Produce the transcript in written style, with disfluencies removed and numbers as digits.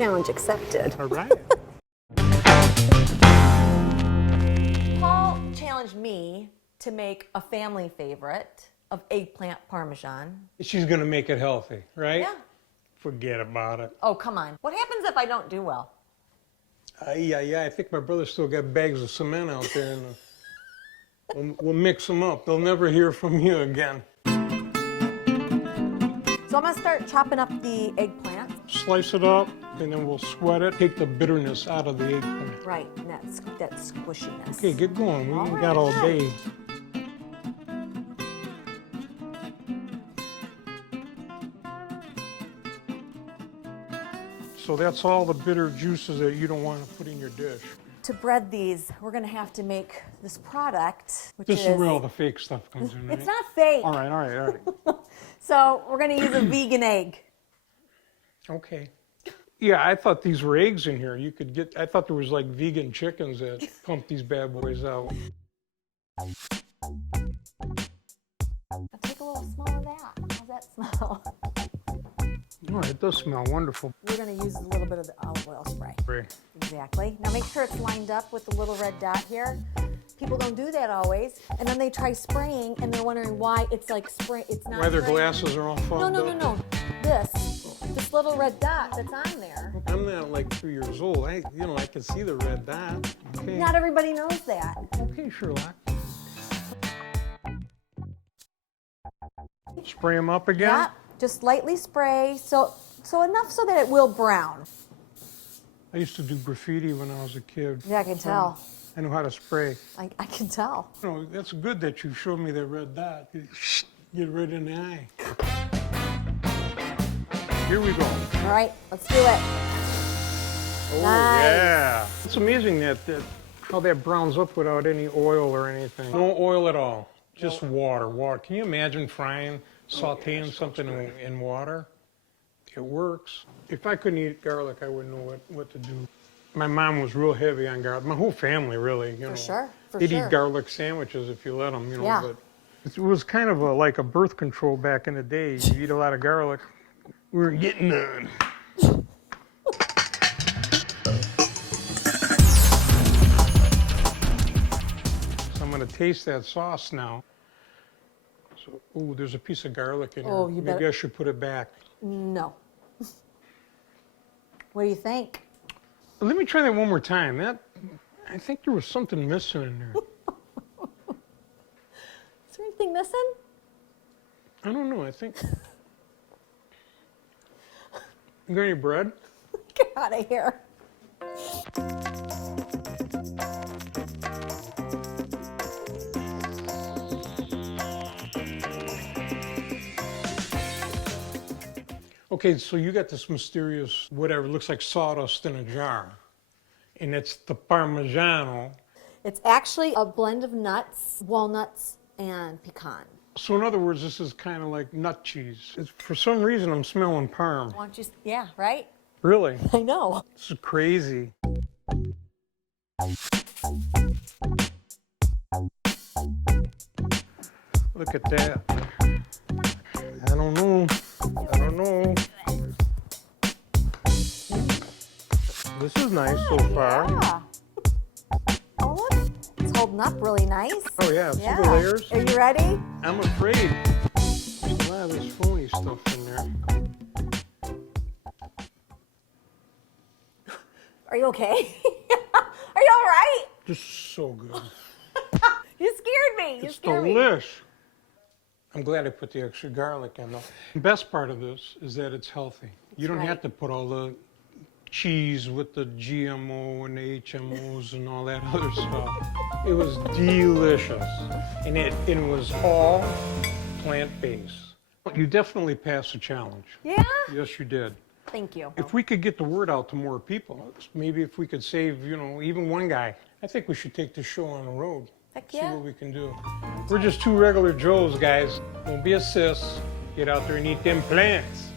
Challenge accepted. All right. Paul challenged me to make a family favorite of eggplant parmesan. She's going to make it healthy, right? Yeah. Forget about it. Oh, come on. What happens if I don't do well? Yeah, I think my brother still got bags of cement out there. And we'll mix them up. They'll never hear from you again. So I'm going to start chopping up the eggplant. Slice it up, and then we'll sweat it. Take the bitterness out of the eggplant. Right, and that squishiness. Okay, get going. We All ain't right, got all day. So that's all the bitter juices that you don't want to put in your dish. To bread these, we're going to have to make this product, which This is where all the fake stuff comes in, right? It's not fake. All right. So we're going to use a vegan egg. Okay. Yeah, I thought these were eggs in here. You could get, I thought there was like vegan chickens that pump these bad boys out. I'll take a little smell of that. How's that smell? Oh, it does smell wonderful. We're going to use a little bit of the olive oil spray. Great. Exactly. Now make sure it's lined up with the little red dot here. People don't do that always. And then they try spraying and they're wondering why it's like spray. It's not Why their spraying. glasses are all fogged up? No. This little red dot that's on there. I'm not like 3 years old. I can see the red dot. Okay. Not everybody knows that. Okay, Sherlock. Spray them up again? Yeah, just lightly spray, so enough so that it will brown. I used to do graffiti when I was a kid. Yeah, I can tell. I know how to spray. I can tell. That's good that you showed me that red dot. Get right in the eye. Here we go. All right, let's do it. Oh, Nice. yeah. It's amazing how that browns up without any oil or anything. No oil at all, just water. Can you imagine frying, sauteing something in water? It works. If I couldn't eat garlic, I wouldn't know what to do. My mom was real heavy on garlic. My whole family, really. For sure. They'd eat garlic sandwiches if you let them, Yeah. But it was kind of like a birth control back in the day. You eat a lot of garlic. We were getting none. So I'm going to taste that sauce now. So, ooh, there's a piece of garlic in Oh, here. you Maybe better- I should put it back. No. What do you think? Let me try that one more time. I think there was something missing in there. Is there anything missing? I don't know. I think. You got any bread? Get out of here. Okay, so you got this mysterious, whatever, looks like sawdust in a jar. And it's the Parmigiano. It's actually a blend of nuts, walnuts, and pecan. So in other words, this is kind of like nut cheese. For some reason, I'm smelling Parm. Why don't you, yeah, right? Really? I know. This is crazy. Look at that. I don't know. This is nice so far. Yeah. Oh, look. It's holding up really nice. Oh yeah, see the layers? Are you ready? I'm afraid there's a lot of this phony stuff in there. Are you okay? Are you all right? Just so good. You scared me. It's delish. I'm glad I put the extra garlic in though. The best part of this is that it's healthy. You don't have to put all the cheese with the GMO and the HMOs and all that other stuff. It was delicious. And it was all plant-based. You definitely passed the challenge. Yeah? Yes, you did. Thank you. If we could get the word out to more people, maybe if we could save, even one guy, I think we should take this show on the road. Heck See yeah. what we can do. We're just two regular Joes, guys. Don't be a sis. Get out there and eat them plants.